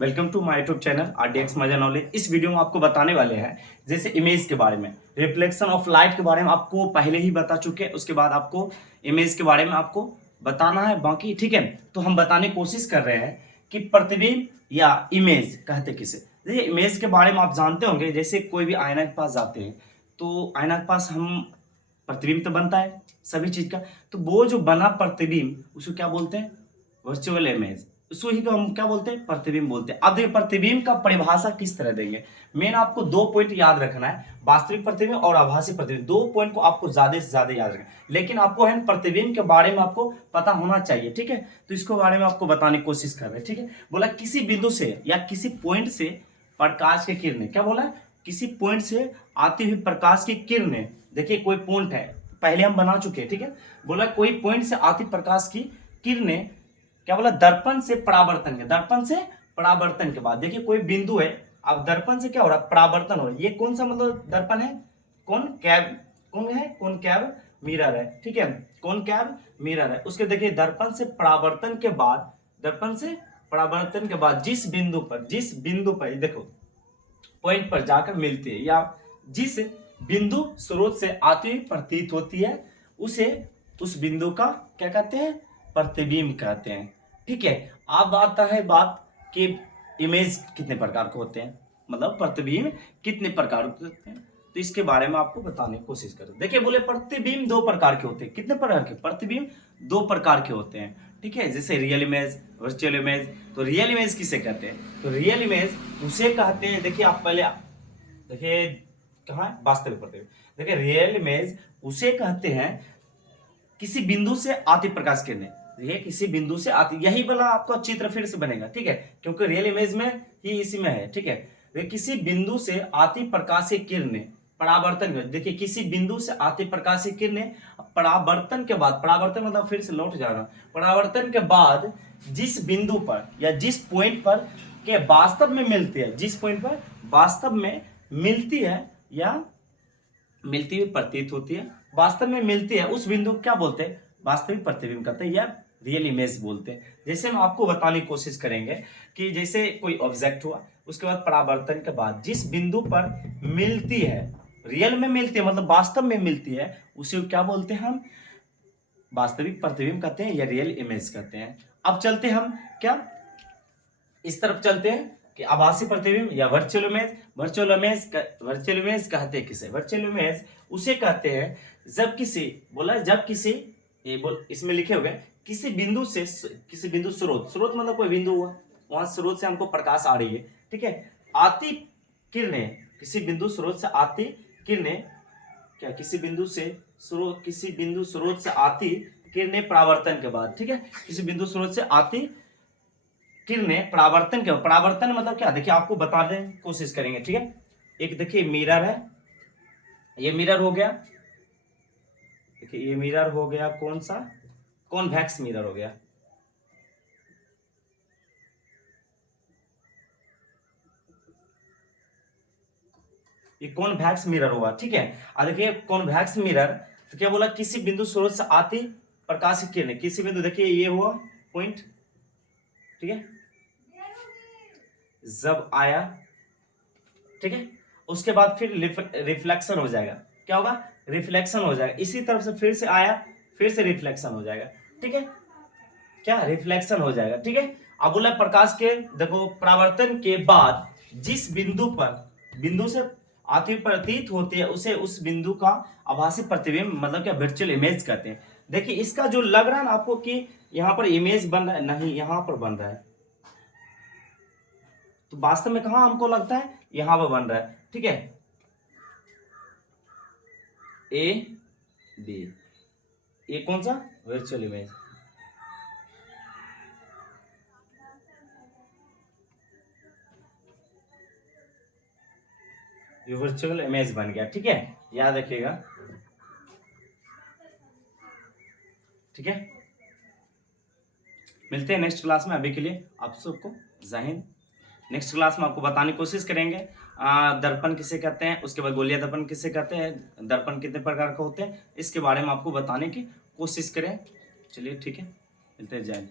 Welcome to my YouTube channel RDX Maza knowledge. इस video में आपको बताने वाले हैं जैसे इमेज के बारे में, रिफ्लेक्शन ऑफ लाइट के बारे में आपको पहले ही बता चुके हैं। उसके बाद आपको इमेज के बारे में आपको बताना है बाकी, ठीक है। तो हम बताने की कोशिश कर रहे हैं कि प्रतिबिंब या इमेज कहते किसे। देखिए इमेज के बारे में आप जानते होंगे, जैसे कोई भी आईना के पास जाते हैं तो आईना के पास हम प्रतिबिंब तो बनता है सभी चीज का, तो वो जो बना प्रतिबिंब उसको क्या बोलते हैं? Virtual image. उसको ही को हम क्या बोलते हैं? प्रतिबिंब बोलते हैं। अब देखिए प्रतिबिंब का परिभाषा किस तरह देंगे। मेन आपको दो पॉइंट याद रखना है, वास्तविक प्रतिबिंब और आभासी प्रतिबिंब। दो पॉइंट को आपको ज्यादा से ज्यादा याद रखना है, लेकिन आपको है प्रतिबिंब के बारे में आपको पता होना चाहिए, ठीक है। तो इसको बारे में आपको बताने की कोशिश कर रहे हैं, ठीक है। बोला किसी बिंदु से या किसी पॉइंट से प्रकाश की किरणें, क्या बोला? किसी पॉइंट से आती हुई प्रकाश की किरणें। देखिए कोई पॉइंट है, पहले हम बना चुके हैं, ठीक है। बोला कोई पॉइंट से आती प्रकाश की किरणें, क्या बोला? दर्पण से परावर्तन के, दर्पण से परावर्तन के बाद देखिए कोई बिंदु है, अब दर्पण से क्या हो रहा है? परावर्तन हो रहा है। ये कौन सा मतलब दर्पण है? कॉनकैव, कौन है? कॉनकैव मिरर है, ठीक है। कॉनकैव मिरर है। उसके देखिए दर्पण से परावर्तन के बाद, दर्पण से परावर्तन के बाद जिस बिंदु पर देखो पॉइंट पर जाकर मिलती है, या जिस बिंदु स्रोत से आती हुई प्रतीत होती है, उसे उस बिंदु का क्या कहते हैं? प्रतिबिंब कहते हैं, ठीक है। अब आता है बात कि इमेज कितने प्रकार के होते हैं, मतलब प्रतिबिंब कितने प्रकार के होते हैं। तो इसके बारे में आपको बताने की कोशिश करें। देखिए बोले प्रतिबिंब दो प्रकार के होते हैं। कितने प्रकार के? प्रतिबिंब दो प्रकार के होते हैं, ठीक है। जैसे रियल इमेज, वर्चुअल इमेज। तो रियल इमेज किसे कहते हैं? तो रियल इमेज उसे कहते हैं, देखिए आप पहले देखिए कहाँ है? वास्तविक प्रतिबिंब। देखिए रियल इमेज उसे कहते हैं किसी बिंदु से आती प्रकाश किरणें। ये किसी बिंदु से आती, यही वाला आपका चित्र फिर से बनेगा, ठीक है, क्योंकि रियल इमेज में ही इसी में है, ठीक है। वे किसी बिंदु से आती प्रकाश की किरणें परावर्तन, देखिए किसी बिंदु से आती प्रकाश की किरणें परावर्तन के बाद, परावर्तन मतलब फिर से लौट जा रहा, परावर्तन के बाद जिस बिंदु पर या जिस पॉइंट पर के वास्तव में मिलती है, जिस पॉइंट पर वास्तव में मिलती है या मिलती हुई प्रतीत होती है, वास्तव में मिलती है, उस बिंदु को क्या बोलते हैं? वास्तविक प्रतिबिंब कहते हैं या रियल इमेज बोलते हैं। जैसे हम आपको बताने की कोशिश करेंगे कि जैसे कोई ऑब्जेक्ट हुआ, उसके बाद परावर्तन के बाद जिस बिंदु पर मिलती है, रियल में मिलती है मतलब वास्तव में मिलती है, उसे क्या बोलते हैं हम? वास्तविक प्रतिबिंब कहते हैं या रियल इमेज कहते हैं। अब चलते हम क्या इस तरफ चलते हैं कि आभासी प्रतिबिंब या वर्चुअल इमेज। वर्चुअल इमेज कहते हैं किसे? वर्चुअल इमेज उसे कहते हैं जब किसी, बोला जब किसी, ये बोल इसमें लिखे हुए किसी बिंदु से, किसी बिंदु स्रोत मतलब कोई बिंदु हुआ, वहां स्रोत से हमको प्रकाश आ रही है, ठीक है। आती किरणें, किसी बिंदु स्रोत से आती किरणें, क्या किसी बिंदु स्रोत से आती किरणें परावर्तन के बाद, ठीक है। किसी बिंदु स्रोत से आती किरणें परावर्तन के, परावर्तन मतलब क्या? देखिए आपको बताने की कोशिश करेंगे, ठीक है। एक देखिए मिरर है, ये मिरर हो गया, देखिए ये मिरर हो गया, कौन सा? कॉन्वेक्स मिरर हो गया, ये कॉन्वेक्स मिरर हुआ, ठीक है। और देखिए कॉन्वेक्स मिरर तो क्या बोला? किसी बिंदु स्रोत से आती प्रकाश की किरणें, किसी बिंदु, देखिए ये हुआ पॉइंट, ठीक है, जब आया, ठीक है, उसके बाद फिर रिफ्लेक्शन हो जाएगा। क्या होगा? रिफ्लेक्शन हो जाएगा। इसी तरफ से फिर से आया, फिर से रिफ्लेक्शन हो जाएगा, ठीक है। क्या? रिफ्लेक्शन हो जाएगा, ठीक है। अब बोला प्रकाश के, देखो परावर्तन के बाद जिस बिंदु पर, बिंदु से आती हुई प्रतीत होती है, उसे उस बिंदु का आभासी प्रतिबिंब मतलब क्या? वर्चुअल इमेज कहते हैं। देखिए इसका जो लग रहा है ना आपको कि यहां पर इमेज बन रहा है, नहीं यहां पर बन रहा है, तो वास्तव में कहां हमको लगता है? यहां पर बन रहा है, ठीक है। ए बी, ये कौन सा? Virtual image. ये वर्चुअल इमेज बन गया, ठीक है, याद रखिएगा, ठीक है। मिलते हैं नेक्स्ट क्लास में, अभी के लिए आप सबको जय हिंद। नेक्स्ट क्लास में आपको बताने की कोशिश करेंगे दर्पण किसे कहते हैं, उसके बाद गोलीय दर्पण किसे कहते हैं, दर्पण कितने प्रकार के होते हैं, इसके बारे में आपको बताने की कोशिश करें। चलिए ठीक है, मिलते हैं, जय हिंद।